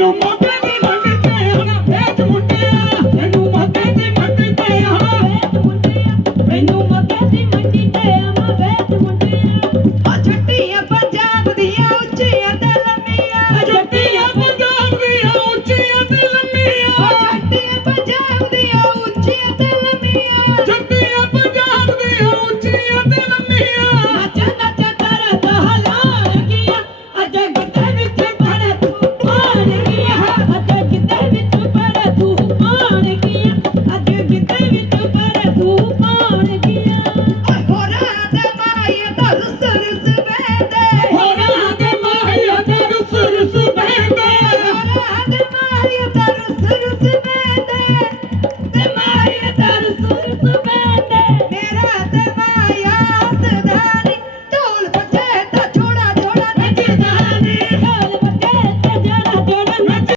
ਮੈਨੂੰ ਮੋਗੇ ਦੀ ਮੰਗ ਤੇ ਆਣਾ ਭੇਜ ਮੁੰਡਿਆ, ਮੈਨੂੰ ਮੋਗੇ ਦੀ ਮੰਗ ਤੇ ਆਣਾ ਭੇਜ ਮੁੰਡਿਆ, ਮੈਨੂੰ ਮੋਗੇ ਦੀ ਮੰਗ ਤੇ ਆਣਾ ਮੇਰਾ ਤੇ ਮਾਇਆ ਸੁਧਾਰ